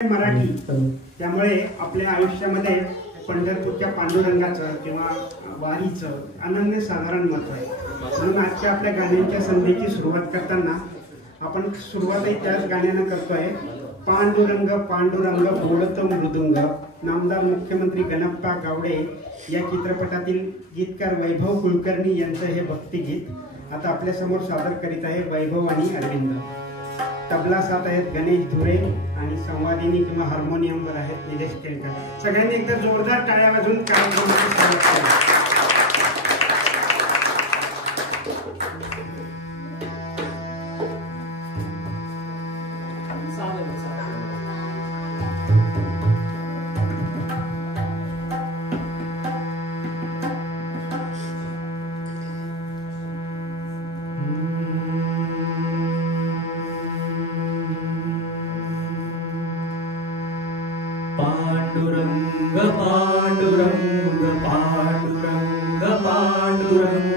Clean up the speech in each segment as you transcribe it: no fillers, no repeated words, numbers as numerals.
मराठी त्यामुळे आपल्या आयुष्यामध्ये पंढरपूरच्या पांडुरंगाचं किंवा वारीचं अनन्यसाधारण महत्त्व आहे. म्हणून आजच्या आपल्या गाण्यांच्या संधीची सुरुवात करताना आपण सुरुवातही त्याच गाण्यानं करतोय. पांडुरंग पांडुरंग बोलतो मृदुंग. नामदार मुख्यमंत्री गणप्पा गावडे या चित्रपटातील गीतकार वैभव कुलकर्णी यांचं हे भक्तिगीत आता आपल्या समोर सादर करीत आहे वैभव आणि अरविंद. तबला साथ आहेत गणेश धुरे आणि संवादिनी किंवा हार्मोनियमवर आहेत निलेश केळकर. सगळ्यांनी एकदा जोरदार टाळ्या वाजवून कार्यक्रमाचं स्वागत करा. पांडुरंग पांडुरंग पांडुरंग पांडुरंग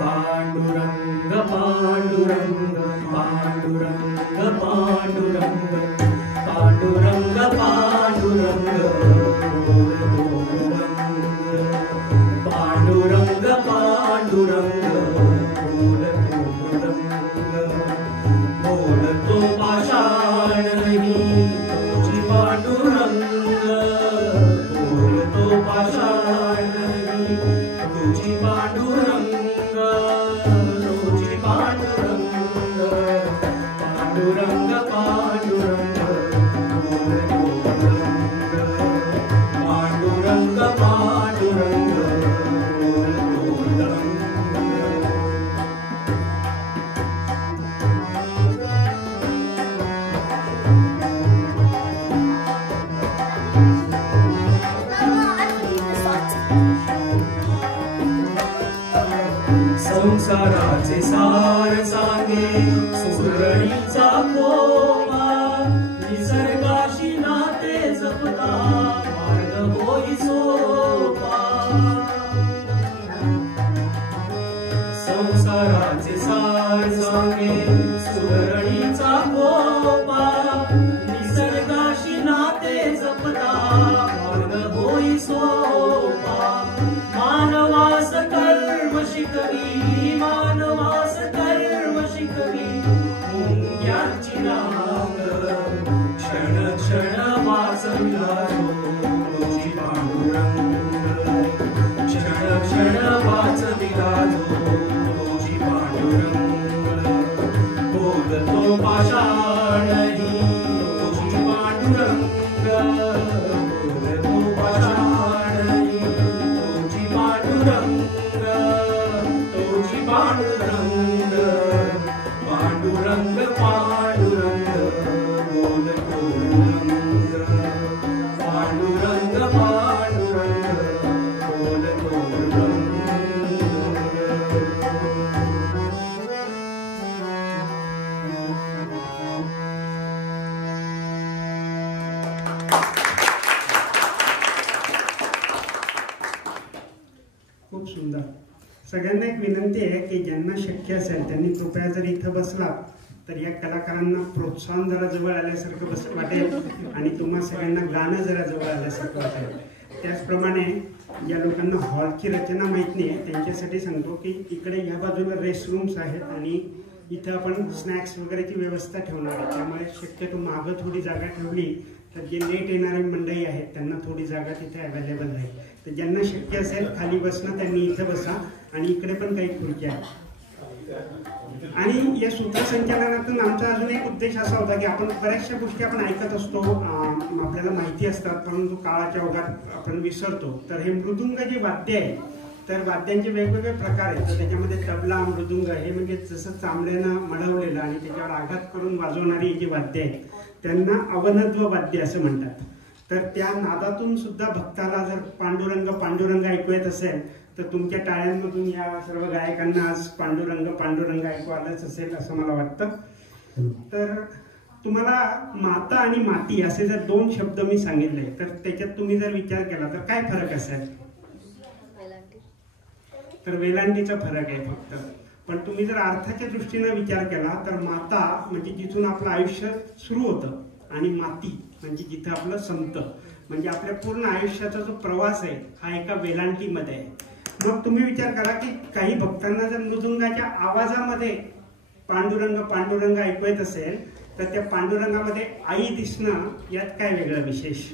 पांडुरंग पांडुरंग पांडुरंग पांडुरंग पांडुरंग पांडुरंग पांडुरंग पांडुरंग बोलतो पाषाण पांडुरंग बोलतो पाषाण तुझी पांडुरंग तुझी पांडुरंग पांडुरंग पांडुरंग पांडुरंग पांडुरंग संसाराचे सार सांगे सुरळीचा कोपा निसर्गाशी नाते जपता मार्ग होई सोपा. संसाराचे सार सांगे सुरळीचा कोपा निसर्गाशी नाते जपता मार्ग होई सोपा. मानवास कर्म शिकवी मानवास कर्म शिकवी मुंग्यांची रांग क्षण क्षण वाचविला तुझी पांडुरंग क्षण क्षण वाचविला तुझी पांडुरंग. बोलतो पाषाण तुझी पांडुरंग बोलतो पाषाण तुझी पांडुरंग तुझी पांडुरंग पांडुरंग पांडुरंग बोलतो रंग पांडुरंग पांडुरंग बोलतो रंग. खूप सुंदर. सगळ्यांना एक विनंती आहे की ज्यांना शक्य असेल त्यांनी कृपया जर इथं बसला तर या कलाकारांना प्रोत्साहन जरा जवळ आल्यासारखं वाटेल आणि तुम्हा सगळ्यांना गाणं जरा जवळ आल्यासारखं वाटेल. त्याचप्रमाणे ज्या लोकांना हॉलची रचना माहीत नाही आहे त्यांच्यासाठी सांगतो की इकडे ह्या बाजूला रेस्ट रूम्स आहेत आणि इथं आपण स्नॅक्स वगैरेची व्यवस्था ठेवणार आहे. त्यामुळे शक्यतो मागं थोडी जागा ठेवली तर जे लेट येणारे मंडळी आहेत त्यांना थोडी जागा तिथे अवेलेबल आहे. तर ज्यांना शक्य असेल खाली बसणं त्यांनी इथं बसा आणि इकडे पण काही खुर्च्या आहेत. आणि या सूत्रसंचालनातून आमचा अजून एक उद्देश असा होता की आपण बऱ्याचशा गोष्टी आपण ऐकत असतो आपल्याला माहिती असतात परंतु काळाच्या ओघात आपण विसरतो. तर हे मृदुंग जे वाद्य आहे तर वाद्यांचे वेगवेगळे प्रकार आहेत. तर त्याच्यामध्ये तबला मृदुंग हे म्हणजे जसं चांबड्यानं मढवलेलं आणि त्याच्यावर आघात करून वाजवणारी जी वाद्य आहेत त्यांना अवनद्व वाद्य असं म्हणतात. तर त्या नादातून सुद्धा भक्ताला जर पांडुरंग पांडुरंग ऐकू येत असेल तर तुमच्या टाळ्यांमधून या सर्व गायकांना आज पांडुरंग पांडुरंग ऐकू आलंच असेल असं मला वाटतं. तर तुम्हाला माता आणि माती असे जर दोन शब्द मी सांगितले तर त्याच्यात तुम्ही जर विचार केला तर काय फरक असेल? तर वेलांटीचा फरक आहे फक्त. पण तुम्ही जर अर्थाच्या दृष्टीने विचार केला तर माता म्हणजे जिथून आपलं आयुष्य सुरू होतं आणि माती म्हणजे जिथं आपलं संपतं. म्हणजे आपल्या पूर्ण आयुष्याचा जो प्रवास आहे हा एका वेलांटीमध्ये आहे. मग तुम्ही विचार करा की काही भक्तांना जर मृदुंगाच्या आवाजामध्ये पांडुरंग पांडुरंग ऐकू येत असेल तर त्या पांडुरंगामध्ये आई दिसणं यात काय वेगळं विशेष?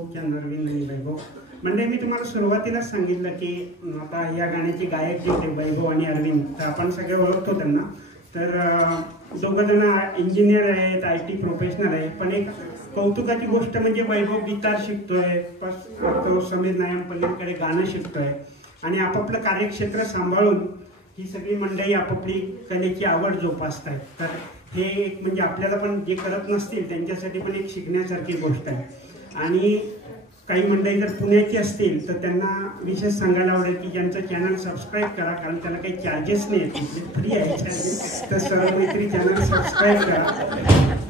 खूप छान अरविंद आणि वैभव. म्हणजे मी तुम्हाला सुरुवातीलाच सांगितलं की आता या गाण्याचे गायक जे होते वैभव आणि अरविंद, तर आपण सगळे ओळखतो त्यांना. तर दोघं जण इंजिनियर आहेत, IT प्रोफेशनल आहे. पण एक कौतुकाची गोष्ट म्हणजे वैभव गिटार शिकतोय, तो समीर नायमपल्लीकडे गाणं शिकतोय आणि आपापलं कार्यक्षेत्र सांभाळून ही सगळी मंडळी आपापली कलेची आवड जोपासत आहेत. तर हे एक म्हणजे आपल्याला पण जे करत नसतील त्यांच्यासाठी पण एक शिकण्यासारखी गोष्ट आहे. आणि काही मंडळी जर पुण्याची असतील तर त्यांना विशेष सांगायला आवडेल की ज्यांचं चॅनल सबस्क्राईब करा, कारण त्याला काही चार्जेस नाही आहेत, फ्री आहे चॅनल. तर सरळ मैत्री चॅनल सबस्क्राईब करा.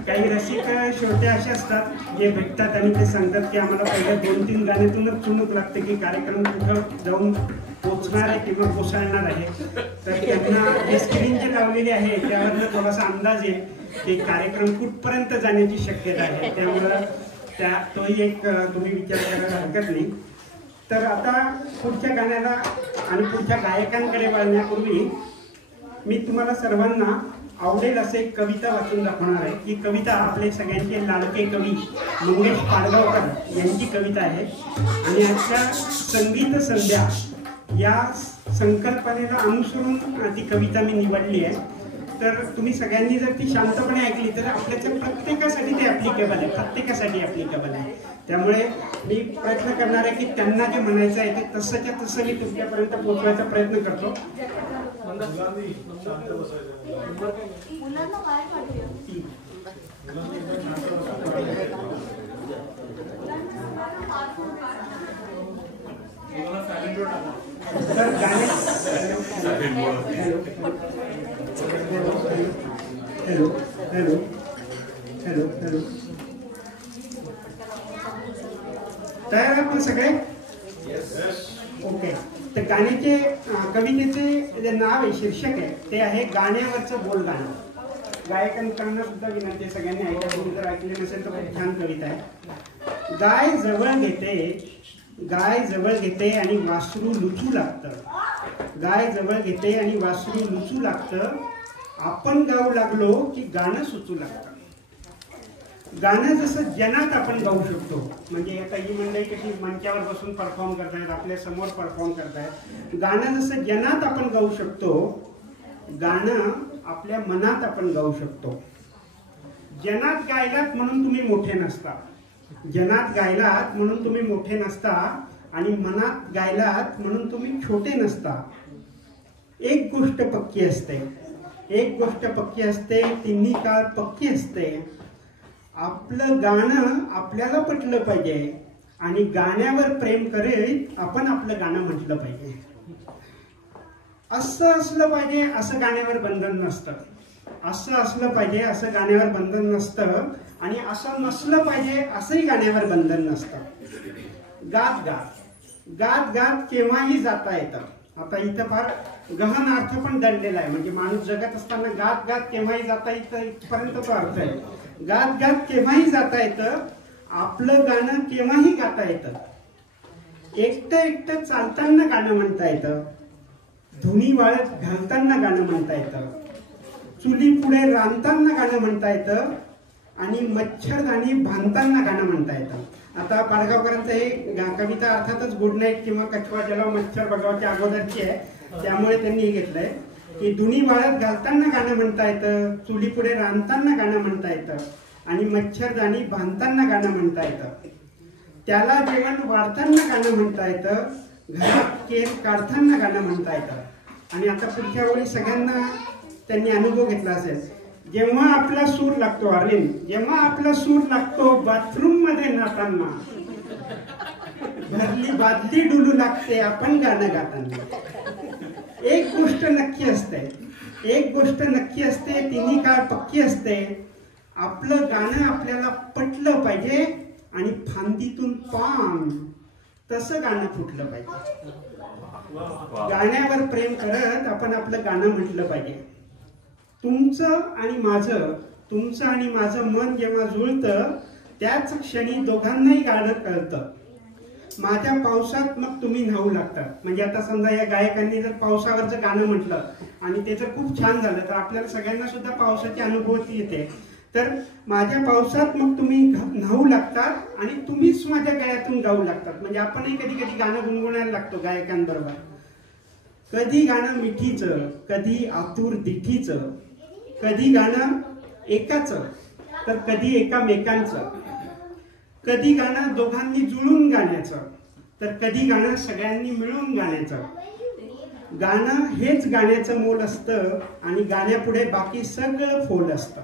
काही रसिक श्रोते असे असतात जे भेटतात आणि ते सांगतात की आम्हाला पहिल्या 2-3 गाण्यातूनच चुणूक लागते की कार्यक्रम कुठं जाऊन पोचणार आहे किंवा कोसळणार आहे. तर त्यांना जे स्क्रीन जे लावलेली आहे त्यावरनं थोडासा अंदाज आहे की कार्यक्रम कुठपर्यंत जाण्याची शक्यता आहे. त्यामुळं तोही एक तुम्ही विचार करायला हरकत नाही. तर आता पुढच्या गाण्याला आणि पुढच्या गायकांकडे वळण्यापूर्वी मी तुम्हाला सर्वांना आवडेल असे एक कविता वाचून दाखवणार आहे. ही कविता आपले सगळ्यांचे लाडके कवी मंगेश पाडगावकर यांची कविता आहे आणि आजच्या संगीत संध्या या संकल्पनेला अनुसरून ती कविता मी निवडली आहे. तर तुम्ही सगळ्यांनी जर ती शांतपणे ऐकली तर आपल्याच्या प्रत्येकासाठी ते ॲप्लिकेबल आहे, प्रत्येकासाठी ॲप्लिकेबल आहे. त्यामुळे मी प्रयत्न करणार आहे की त्यांना जे म्हणायचं आहे ते तसंच्या तसं मी तुमच्यापर्यंत पोहोचवायचा प्रयत्न करतो. तर गाणे हॅलो हॅलो हॅलो हॅलो तयार आहात ना सगळे? ओके. तर गाण्याचे कवितेचे जे नाव आहे, शीर्षक आहे ते आहे गाण्यावरचं बोल गाणं. गायकांकडनं सुद्धा विनंती आहे सगळ्यांनी ऐका, तुम्ही जर ऐकले नसेल तर खूप छान कविता आहे. गाय जवळ घेते आणि वासरू लुचू लागतं. गाय जवळ घेते आणि वासरू लुचू लागतं. आपण गाऊ लागलो की गाणं सुचू लागतं. गाणं जसं जनात आपण गाऊ शकतो, म्हणजे आता ही मंडळी कशी मंचावर बसून परफॉर्म करतायत, आपल्या समोर परफॉर्म करतायत. गाणं जसं जनात आपण गाऊ शकतो, गाणं आपल्या मनात आपण गाऊ शकतो. जनात गायलात म्हणून तुम्ही मोठे नसता, जनात गायलात म्हणून तुम्ही मोठे नसता आणि मनात गायलात म्हणून तुम्ही छोटे नसता. एक गोष्ट पक्की असते, तिन्ही काळ पक्की असते. आपलं गाणं आपल्याला पटलं पाहिजे आणि गाण्यावर प्रेम करीत आपण आपलं गाणं म्हटलं पाहिजे. असं असलं पाहिजे असं गाण्यावर बंधन नसतं, असं असलं पाहिजे असं गाण्यावर बंधन नसतं आणि असं नसलं पाहिजे असंही गाण्यावर बंधन नसतं. गात गात केव्हाही जाता येतं. आता इथं फार गहन अर्थ पण दडलेला आहे, म्हणजे माणूस जगत असताना गात गात केव्हाही जाता येतं इथपर्यंत तो अर्थ आहे. गात गात केव्हाही जाता येतं, आपलं गाणं केव्हाही गाता येतं. एकटं चालताना गाणं म्हणता येतं, धुनी वाळत घालताना गाणं म्हणता येतं, चुली पुढे रांधताना गाणं म्हणता येतं आणि मच्छरदाणी बांधताना गाणं म्हणता येतं. आता पाडगावकरांचं हे कविता अर्थातच गुड नाईट किंवा कछवा जलाव मच्छर बघावच्या अगोदरची आहे, त्यामुळे त्यांनी हे घेतलंय की धुनी वाळत घालताना गाणं म्हणता येतं, चुली पुढे रांधताना गाणं म्हणता येतं आणि मच्छरदाणी बांधताना गाणं म्हणता येतं. त्याला जेवण वाढताना गाणं म्हणता येतं, घरात केर काढताना गाणं म्हणता येतं. आणि आता पुढच्या वेळी सगळ्यांना त्यांनी अनुभव घेतला असेल, जेव्हा आपला सूर लागतो अरविंद, जेव्हा आपला सूर लागतो बाथरूम मध्ये नाताना, भरली बादली डुलू लागते आपण गाणं गाताना. एक गोष्ट नक्की असते, तिन्ही काळ पक्की असते. आपलं गाणं आपल्याला पटलं पाहिजे आणि फांदीतून पान तसं गाणं फुटलं पाहिजे. गाण्यावर प्रेम करत आपण आपलं गाणं म्हटलं पाहिजे. तुमचं आणि माझं मन जेव्हा जुळतं त्याच क्षणी दोघांनाही गाणं कळतं. माझ्या पावसात मग तुम्ही न्हाऊ लागतात. म्हणजे आता समजा या गायकांनी जर पावसावरचं गाणं म्हटलं आणि ते जर खूप छान झालं तर आपल्याला सगळ्यांना सुद्धा पावसाची अनुभूती येते. तर माझ्या पावसात मग तुम्ही न्हावू लागतात आणि तुम्हीच माझ्या गळ्यातून गाऊ लागतात. म्हणजे आपणही कधी कधी गाणं गुणगुणायला लागतो गायकांबरोबर. कधी गाणं मिठीचं, कधी आतुर दिठीचं, कधी गाणं एकाचं तर कधी एकामेकांचं, कधी गाणं दोघांनी जुळून गाण्याचं तर कधी गाणं सगळ्यांनी मिळून गाण्याचं. गाणं हेच गाण्याचं मोल असतं आणि गाण्यापुढे बाकी सगळं फोल असतं.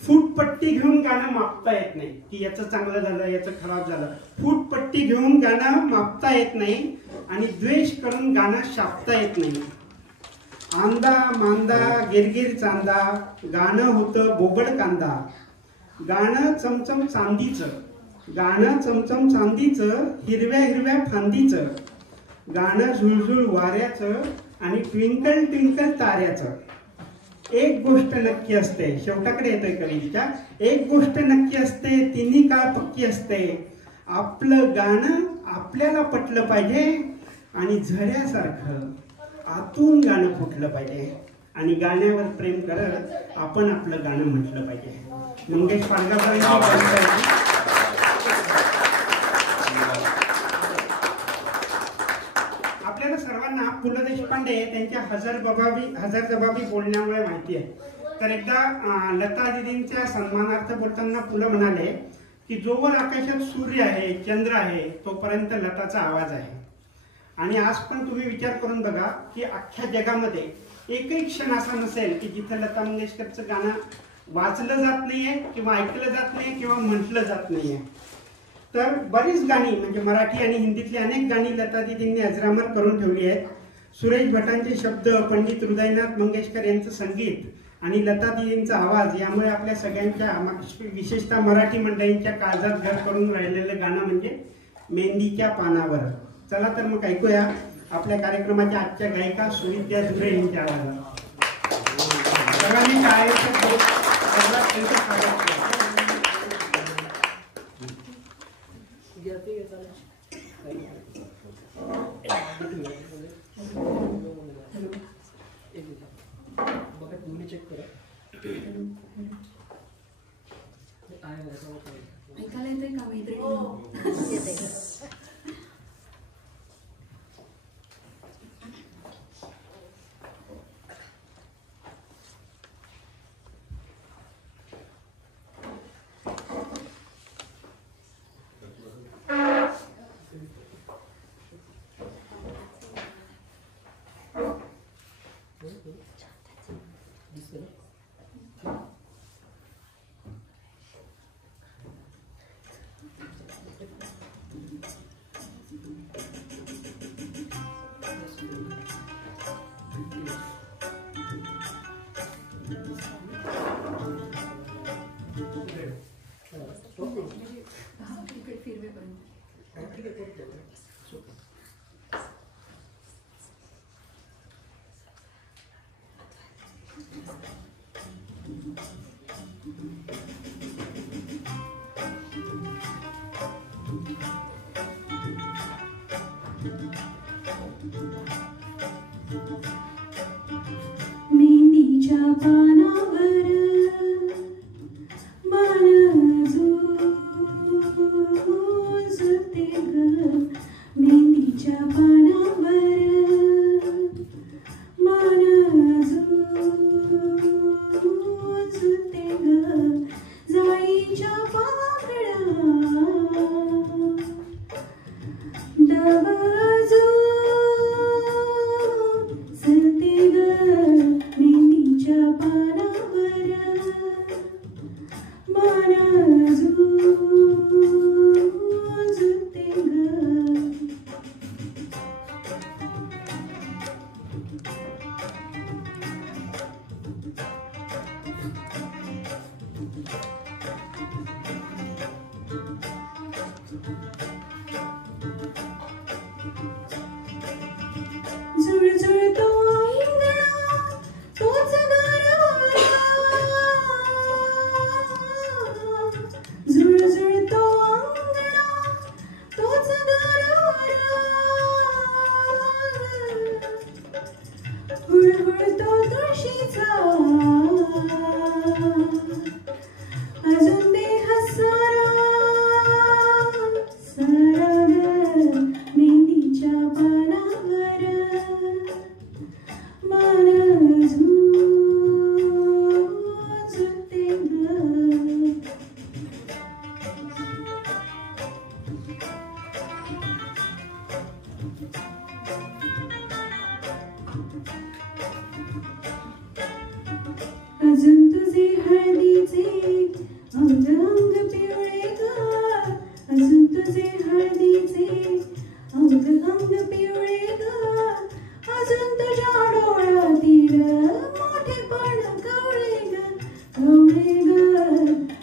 फूटपट्टी घेऊन गाणं मापता येत नाही की याचं चांगलं झालं याचं खराब झालं. फूटपट्टी घेऊन गाणं मापता येत नाही आणि द्वेष करून गाणं शापता येत नाही. आंदा मांदा गिरगिर चांदा गाणं होतं बोबड कांदा. गाणं चमचम चांदीचं, गाणं चमचम चांदीचं, हिरव्या हिरव्या फांदीचं. गाणं झुळझुळ वाऱ्याचं आणि ट्विंकल ट्विंकल ताऱ्याचं. एक गोष्ट नक्की असते, शेवटाकडे येतोय कवीच्या. एक गोष्ट नक्की असते, तिन्ही काळ पक्की असते. आपलं गाणं आपल्याला पटलं पाहिजे आणि झऱ्यासारखं आतून गाणं फुटलं पाहिजे आणि गाण्यावर प्रेम करत आपण आपलं गाणं म्हटलं पाहिजे. मंगेश पाडगावकरांची आपल्याला सर्वांना पु ल देशपांडे त्यांच्या हजार जबाबी बोलण्यामुळे माहिती आहे. तर एकदा लता दिदींच्या सन्मानार्थ बोलताना पु ल म्हणाले की जोवर आकाशात सूर्य आहे चंद्र आहे तोपर्यंत लताचा आवाज आहे. आणि आज पण तुम्ही विचार करून बघा की अख्ख्या जगामध्ये एकही क्षण असा नसेल की जिथे लता मंगेशकरचं गाणं वाचलं जात नाहीये किंवा ऐकलं जात नाही किंवा म्हटलं जात नाहीये. तर बरीच गाणी म्हणजे मराठी आणि हिंदीतली अनेक गाणी लता दीदींनी अजरामर करून ठेवली आहेत. सुरेश भटांचे शब्द, पंडित हृदयनाथ मंगेशकर यांचं संगीत आणि लता दीदींचा आवाज यामुळे आपल्या सगळ्यांच्या विशेषतः मराठी मंडळींच्या काळजात घर करून राहिलेलं गाणं म्हणजे मेहंदीच्या पानावर. चला तर मग ऐकूया आपल्या कार्यक्रमाच्या आजच्या गायिका सुविद्या धुरे यांच्या आवाजात. सगळ्यांनी टाळ्यांचं स्वागत केलं. ऐकायला येतंय का मैत्रिणी? येते. मेहंदीच्या पानावर मान झुलते ग. मेहंदीच्या पानावर मान झुलते ग. जाईच्या पाकळ्या दबाजू सरते ग. मेहंदीच्या पानावर मान झुलते ग. झुळझुळतो अंगणा तोच गारवारा. झुळझुळतो अंगणा तोच गारवारा. हुळहुळतो तुळशीचा अजून तुझे हळदीचे अंग अंग पिवळे ग, अजून तुझे हळदीचे अंग अंग पिवळे ग, अजून तुझ्या डोळ्यातील मोठेपण कवळे ग, कवळे ग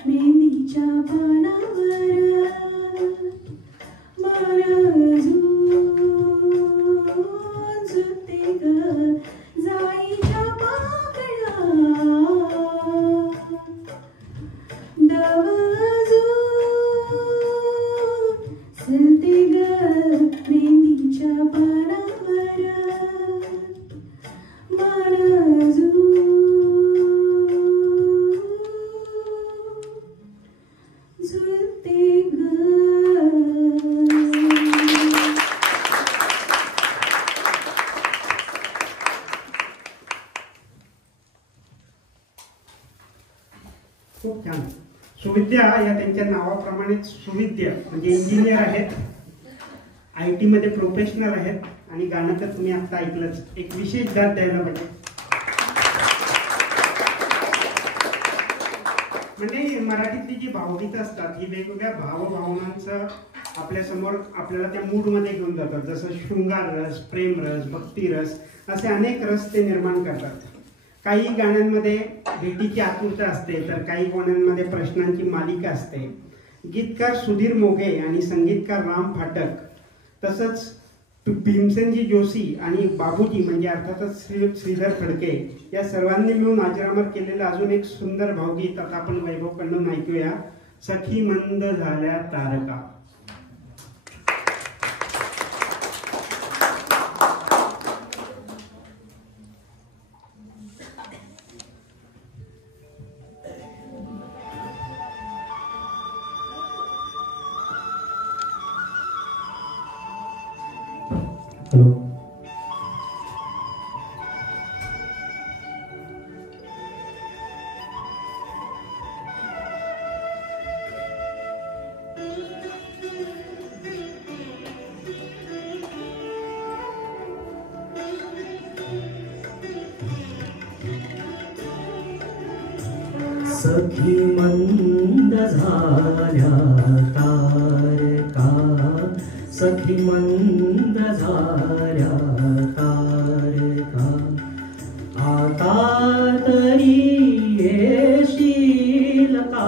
मेहंदीच्या पानावर मन झुलते ग जाईच्या पाकळ्या, दव सलते ग मेहंदीच्या पानावर मन झुलते ग. खूप छान. सुविद्या या त्यांच्या नावाप्रमाणेच सुविद्या म्हणजे इंजिनियर आहेत, IT मध्ये प्रोफेशनल आहेत आणि गाणं तर तुम्ही आता ऐकलंच. एक विशेष दाद द्यायला पाहिजे. म्हणजे मराठीतली जी भावगीतं असतात ही वेगवेगळ्या भावभावनांचं आपल्यासमोर आपल्याला त्या मूडमध्ये घेऊन जातात. जसं शृंगार रस, प्रेम रस, भक्ती रस असे अनेक रस ते निर्माण करतात. काही गाण्यांमध्ये भेटीची आतुरता असते तर काही गाण्यांमध्ये प्रश्नांची मालिका असते. गीतकार सुधीर मोघे आणि संगीतकार राम फाटक तसंच भीमसेनजी जोशी आणि बाबूजी म्हणजे अर्थातच श्रीधर फडके या सर्वांनी मिळून अजरामर केलेलं अजून एक सुंदर भावगीत आता आपण वैभवकडून ऐकूया. सखी मंद झाल्या तारका. हॅलो. सखी मंद झाल्या तारका, सखी मंद झाल्या तारका, आता तरी येशील का,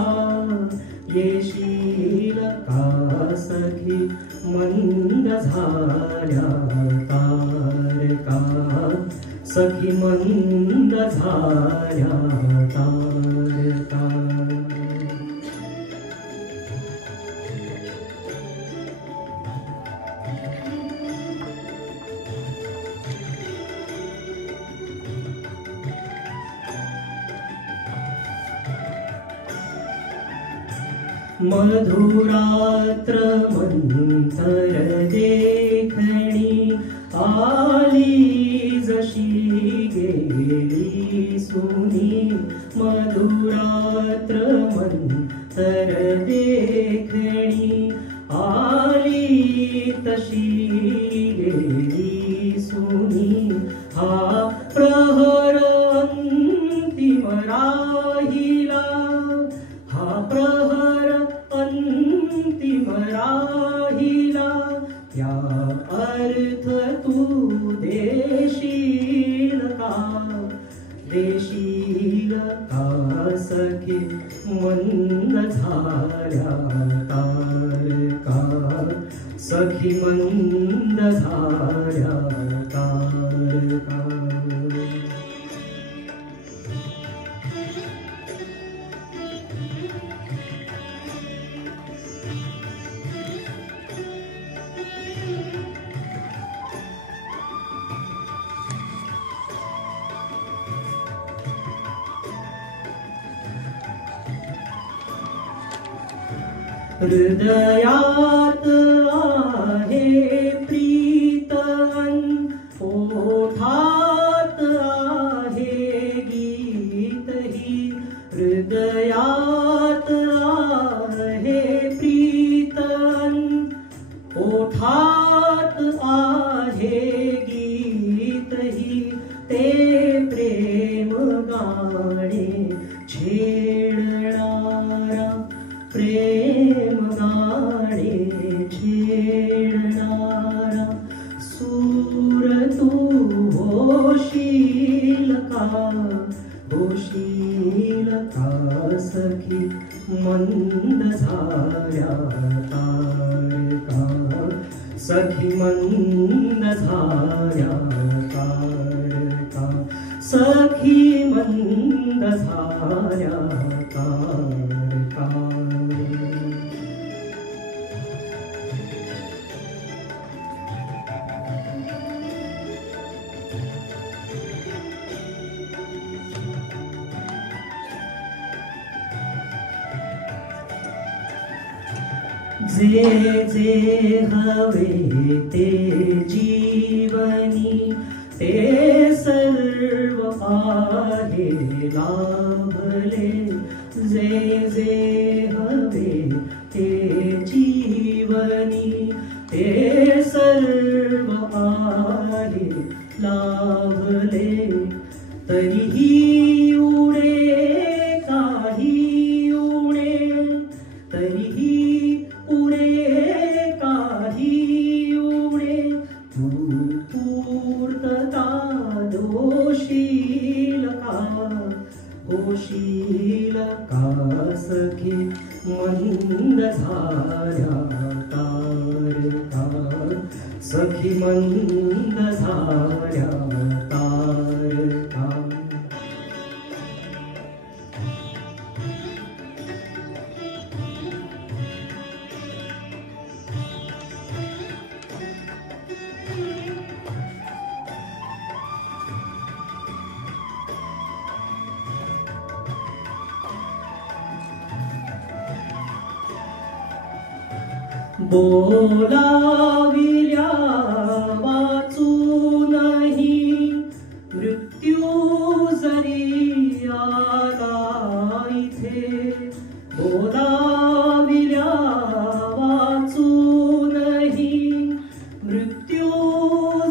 येशील का सखी मंद झाल्या तारका, सखी मंद झाल्या तारका. मधुरात्र मंथर देखणी आली जशी गेली सुनी, मधुरात्र मंथर देखणी आली तशी गेली सुनी, हा प्रहर अंतिम राहिला, हा प्रहर अंतिम राहिला, या अर्थ तू देशील का, देशील का सखी मंद झाल्या तारका, सखी मंद झाल्या तारका. हृदयात आहे प्रीतन, ओठात आहे गीत ही, हृदयात आहे प्रीतन, ओठात आहे गीत ही, ते प्रेम गाणे सखी मंद झाल्या तारका सखी मंद झाल्या तारका जे जे हवे ते जीवनी ते सर्व आहे लाभले जे जे हवे ते जीवनी ते सर्व आहे लाभले तरीही उडे काही उडे तरीही उडे काही उडे तू पूर्तता दोशील का सखी मंद झाल्या तारका सखी मंद झाल्या तारका बोलाविल्या वाचूनही मृत्यू जरी आला इथे बोलाविल्या वाचूनही मृत्यू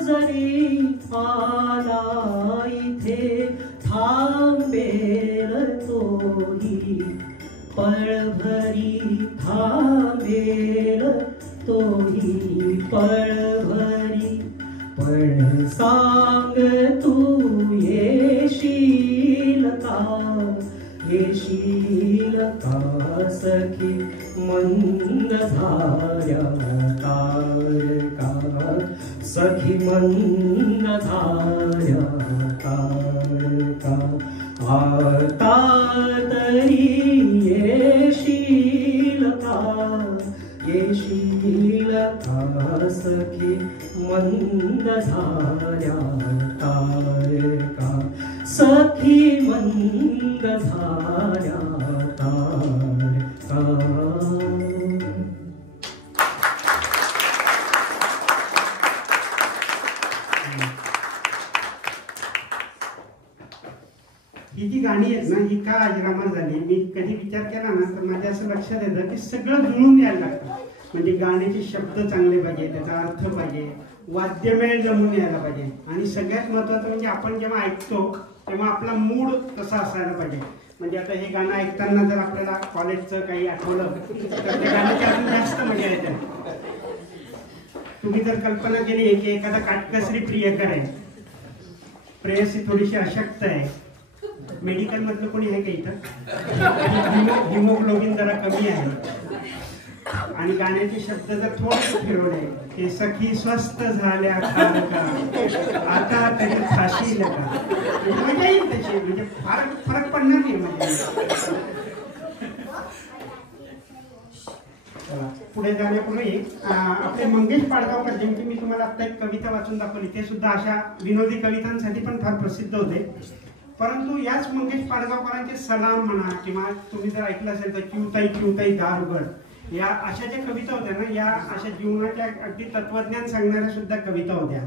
जरी आला इथे थांबेल तोही पळभरी थांबेल तोही पळभरी पण सांग तू येशील का सखी मंद झाल्या तारका सखी मंद झाल्या तारका आता तरी येशील का सखी मंद झाल्या तारका सखी मंद झाल्या तारका ही जी गाणी आहेत ना ही का अजरामर झाली मी कधी विचार केला ना तर माझ्या असं लक्षात येतं की सगळं जुळून द्यायला लागतं म्हणजे गाण्याचे शब्द चांगले पाहिजे त्याचा अर्थ पाहिजे वाद्यमेळ जमून यायला पाहिजे आणि सगळ्यात महत्त्वाचं म्हणजे आपण जेव्हा ऐकतो तेव्हा आपला मूड तसा असायला पाहिजे म्हणजे आता हे गाणं ऐकताना जर आपल्याला कॉलेजचं काही आठवलं तर त्या गाण्याची अजून जास्त मजा येते तुम्ही जर कल्पना केली की एखादा काटकसरी प्रियकर आहे प्रेयसी थोडीशी अशक्त आहे मेडिकल मधलं कोणी आहे का इथं हिमोग्लोबिन जरा कमी आहे आणि गाण्याचे शब्द जर थोडे फिरवले की सखी स्वस्त झाल्या तारका आता तरी फाशील का मजा येईल त्याची म्हणजे फरक पडणार नाही म्हणजे पुढे जाण्यापूर्वी आपले मंगेश पाडगावकर ज्यांची मी तुम्हाला आता एक कविता वाचून दाखवली ते सुद्धा अशा विनोदी कवितांसाठी पण फार प्रसिद्ध होते परंतु याच मंगेश पाडगावकरांचे सलाम म्हणा किंवा तुम्ही जर ऐकलं असेल तर क्यूताई दार उघड या अशा ज्या कविता होत्या ना या अशा जीवनाच्या अगदी तत्वज्ञान सांगणाऱ्या सुद्धा कविता होत्या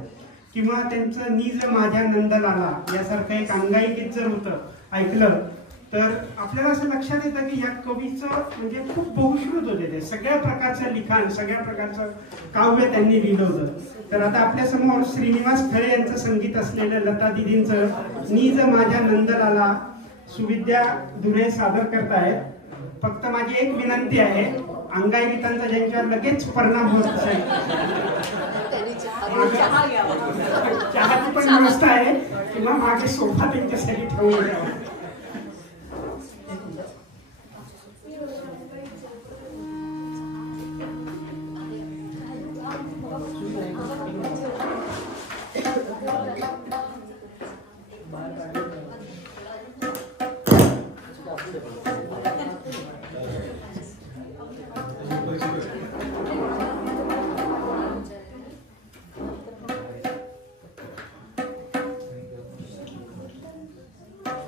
किंवा त्यांचं निज माझ्या नंद लाला यासारखं एक अंगाई गीत जर होतं ऐकलं तर आपल्याला असं लक्षात येतं की या कवीचं म्हणजे खूप बहुश्रुत होते ते सगळ्या प्रकारचं लिखाण सगळ्या प्रकारचं काव्य त्यांनी लिहिलं होतं तर आता आपल्या समोर श्रीनिवास खळे यांचं संगीत असलेलं लता दिदींचं निज माझ्या नंदलाला सुविद्या दुरे सादर करतायत फक्त माझी एक विनंती आहे अंगाई गीतांचा ज्यांच्यावर लगेच परिणाम होत असेल चहाची पण व्यवस्था आहे किंवा मागे सोफा त्यांच्यासाठी ठेवून द्यावा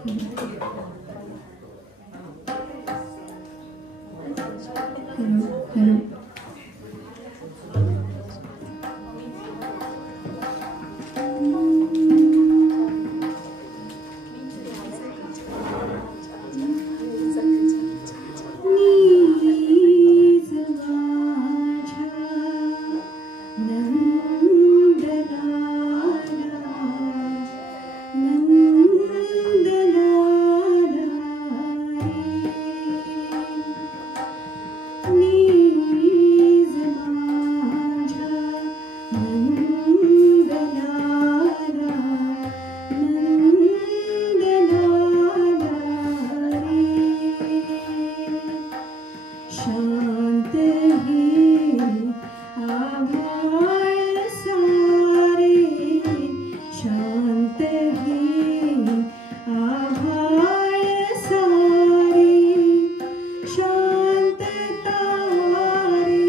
हॅलो नीज माझ्या शांत हे आभाळ सारे शांत हे आभाळ सारे शांत तारे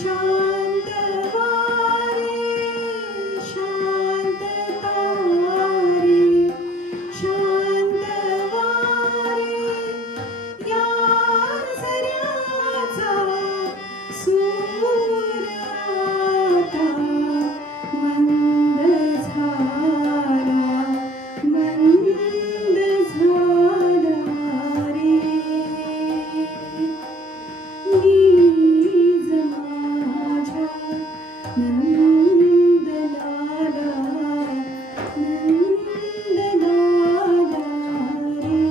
शांत वारे शांत तारे शांत वारे यार सऱ्याचा सूर आता मंद झाला रे नीज माझ्या नंदलाला रे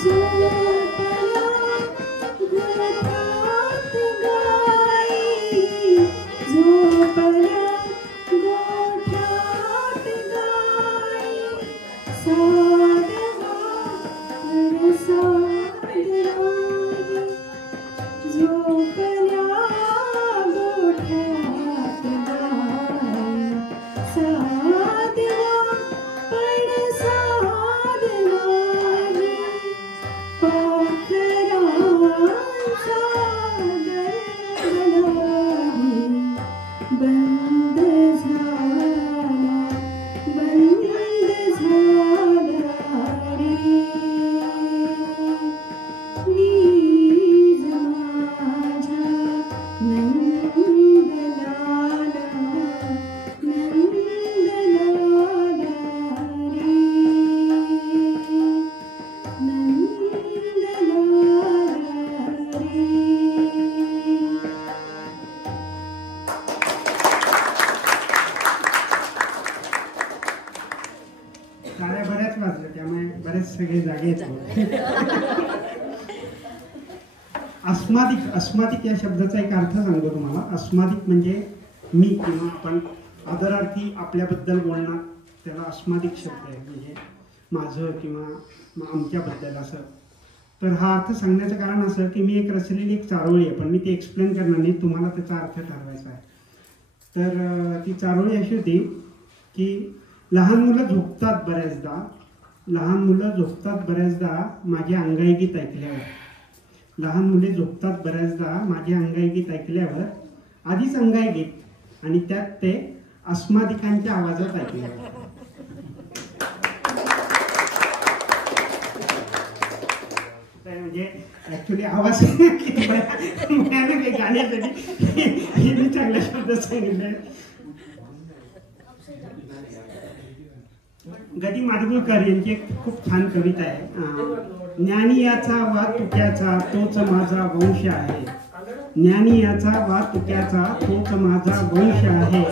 झोपला गोठ्यात गाई झोपला गोठ्यात गाई साधवा साधराई झोपल्या गोठ्यात गाई साधवा पण साधनाई पाखरांचा गरगडाही बंद झाला रे नीज माझ्या नंदलाला रे टाळ्या बऱ्याच वाजल्या त्यामुळे बरेच सगळे जागे आहेत. अस्मादिक या शब्दाचा एक अर्थ सांगतो तुम्हाला. अस्मादिक म्हणजे मी किंवा आपण आदरार्थी आपल्याबद्दल बोलणार त्याला अस्मादिक शब्द आहे. म्हणजे माझं किंवा आमच्याबद्दल असं. तर हा अर्थ सांगण्याचं कारण असं की मी एक रचलेली एक चारोळी आहे, पण मी ती एक्सप्लेन करणार नाही, तुम्हाला त्याचा अर्थ ठरवायचा आहे. तर ती चारोळी अशी होती की लहान मुलं झोपतात बऱ्याचदा माझी अंगाईगीत ऐकल्यावर. लहान मुले झोपतात बऱ्याचदा माझी अंगाईगीत ऐकल्यावर. आधीच अंगाईगीत आणि त्यात ते अस्मादिकांच्या आवाजात ऐकल्यावर. म्हणजे ऍक्च्युली आवाज भयानक गाण्यासाठी हे मी चांगल्या शब्दात सांगितलंय. गदी माडगुळकर यांची एक खूप छान कविता आहे. ज्ञानी याचा वा तुक्याचा तोच माझा वंश आहे. ज्ञानी याचा वा तुक्याचा तोच माझा वंश आहे.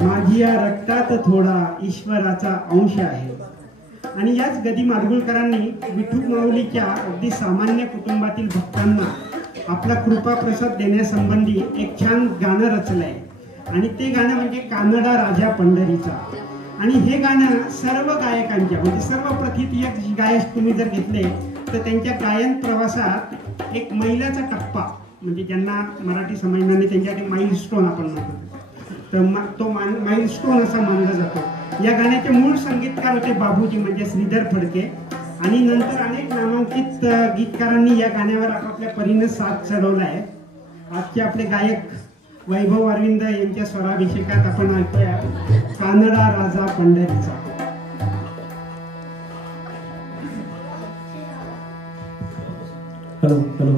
माझी या रक्तात थोडा ईश्वराचा अंश आहे. आणि याच गदी माडगुळकरांनी विठू माऊलीच्या अगदी सामान्य कुटुंबातील भक्तांना आपला कृपाप्रसाद देण्यासंबंधी एक छान गाणं रचलंय. आणि ते गाणं म्हणजे कानडा राजा पंढरीचा. आणि हे गाणं सर्व गायकांच्या म्हणजे सर्व प्रथितीय गायक तुम्ही जर घेतले तर त्यांच्या गायन प्रवासात एक मैलाचा टप्पा म्हणजे ज्यांना मराठी समजण्याने त्यांच्यासाठी माइलस्टोन आपण म्हणतो, तर तो माइलस्टोन असा मानला जातो. या गाण्याचे मूळ संगीतकार होते बाबूजी म्हणजे श्रीधर फडके आणि नंतर अनेक नामांकित गीतकारांनी या गाण्यावर आपापल्या परीने साथ चढवला आहे. आजचे आपले गायक वैभव अरविंद यांच्या स्वराभिषेकात आपण ऐकूया कानडा राजा पंढरीचा. Hello hello.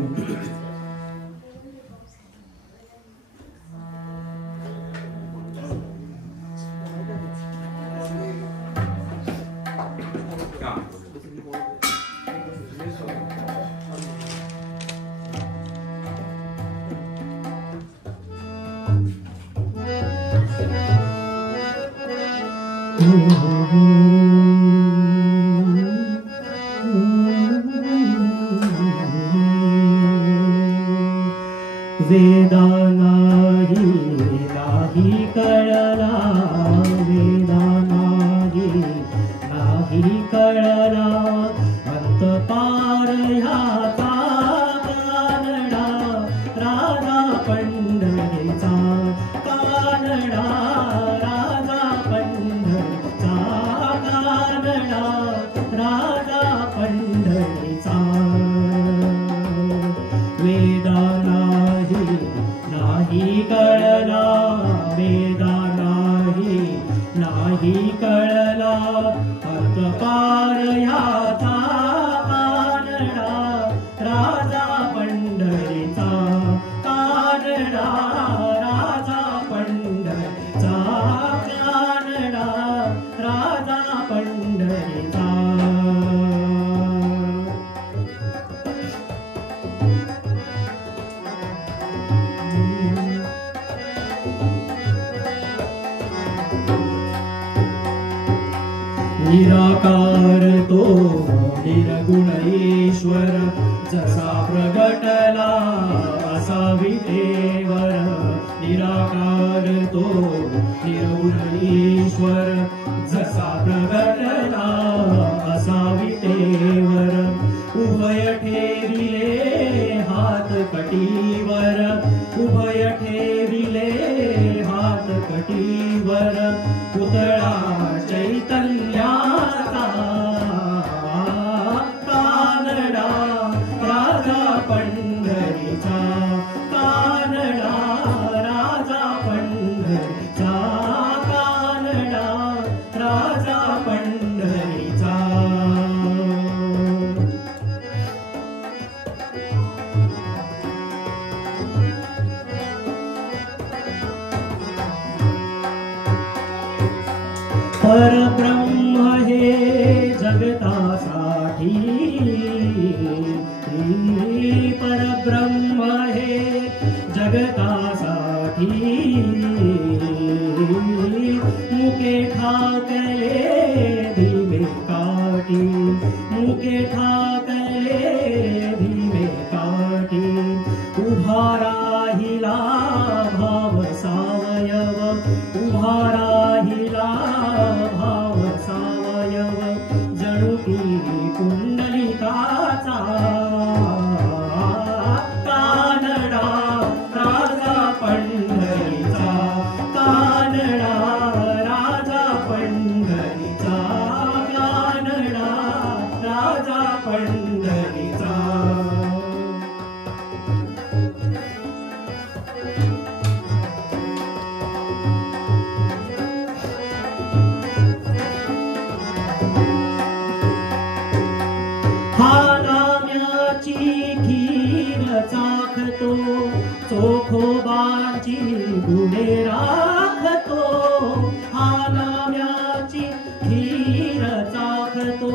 वेदा नाही कळला, वेदा नाही कळला, अंत पार ह्याचा कानडा राजा पंढरीचा, कानडा राजा पंढरीचा, कानडा राजा पंढरीचा. वेदा नाही कळला, वेदा नाही कळला, अर्थ पार ह्याचा कानडा राजा पंढरीचा, कानडा राजा पंढरीचा, कानडा राजा पंढरीचा. निराकार तो निर्गुण ईश्वर, जसा प्रगटला असा विटेवर. निराकार तो निर्गुण ईश्वर, जसा प्रगटला असा विटेवर. उभय ठेविले हात कटीवर, उभय ठेविले हात कटीवर. पुतळा चैतन्याचा, कानडा राजा पंढरीचा, कानडा राजा पंढरीचा, कानडा राजा पंढरीचा. परब्रह्म हे जगतासाठी, परब्रह्म हे जगतासाठी. मुके ठाकले धीमे काठी, मुके ठाकले धीमे काठी. उभा राहिला भाव सावयव, उभा राहिला भाव सावयव. जणू की कुंडलिकाचा, कानडा राजा पंढरीचा, कानडा राजा पंढरीचा, कानडा राजा पंढरीचा. हा नाम्याची खीर चाखतो, चोखोबाची गुणे राखतो. हा नाम्याची खीर चाखतो,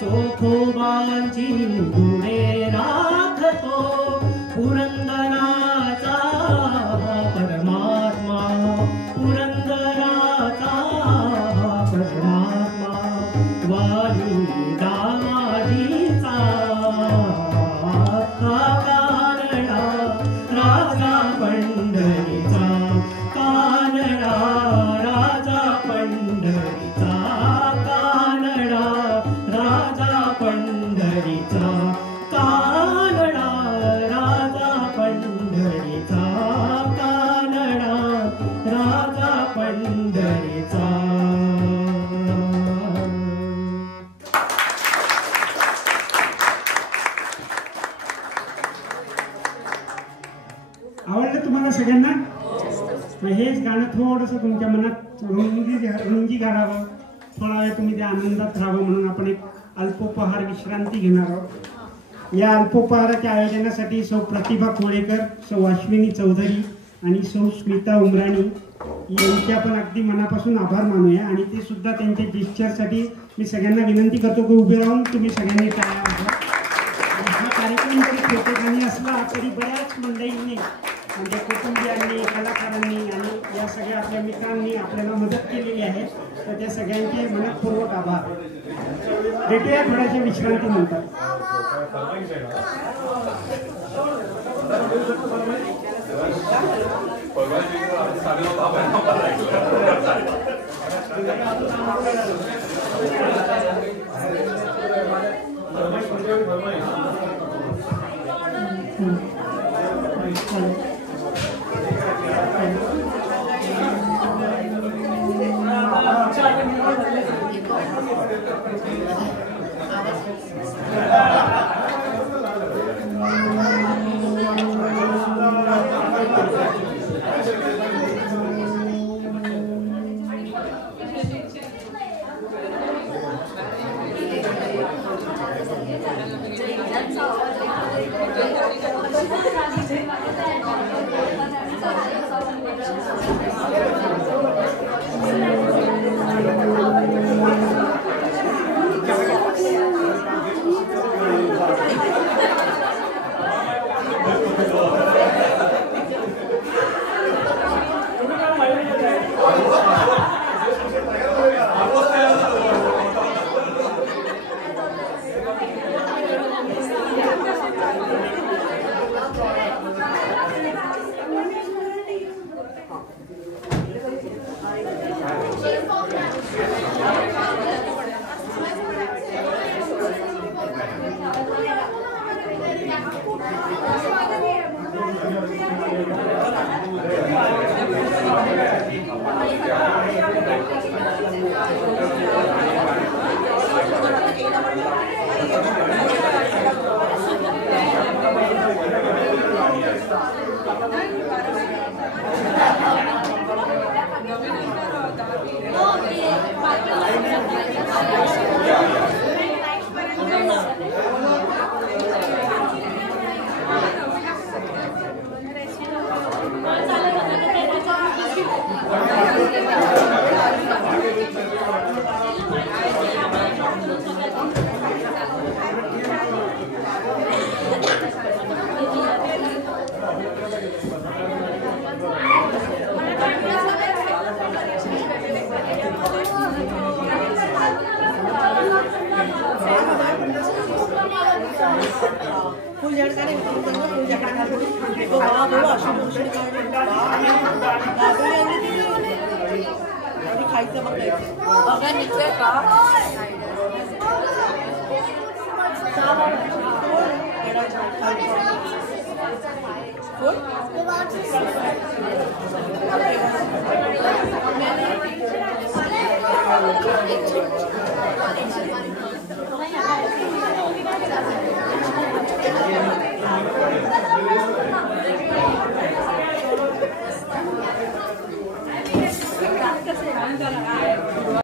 चोखोबाची गुणे राखतो. पुरंदराचा परमात्मा, पुरंदराचा परमात्मा. वाली दामाजीचा, कानडा राजा पंढरीचा, हेच गाणं थोडंसं तुमच्या मनात रुंजी घालावं, थोडा वेळ तुम्ही त्या आनंदात राहावं म्हणून आपण एक अल्पोपहार विश्रांती घेणार आहोत. या अल्पोपहाराच्या आयोजनासाठी सौ प्रतिभा कोळेकर, सौ अश्विनी चौधरी आणि सौ स्मिता उमराणी यांच्या पण अगदी मनापासून आभार मानूया. आणि ते सुद्धा त्यांच्या जेस्चरसाठी मी सगळ्यांना विनंती करतो की उभे राहून तुम्ही सगळ्यांनी टाळ्या वाजवा. हा कार्यक्रम जरी छोटेखानी असला तरी बऱ्याच मंडळींनी म्हणजे कुटुंबियांनी, कलाकारांनी आणि या सगळ्या आपल्या मित्रांनी आपल्याला मदत केलेली आहे. तर त्या सगळ्यांचे मनपूर्वक आभार. भेटूया थोड्याशा विश्रांती नंतर.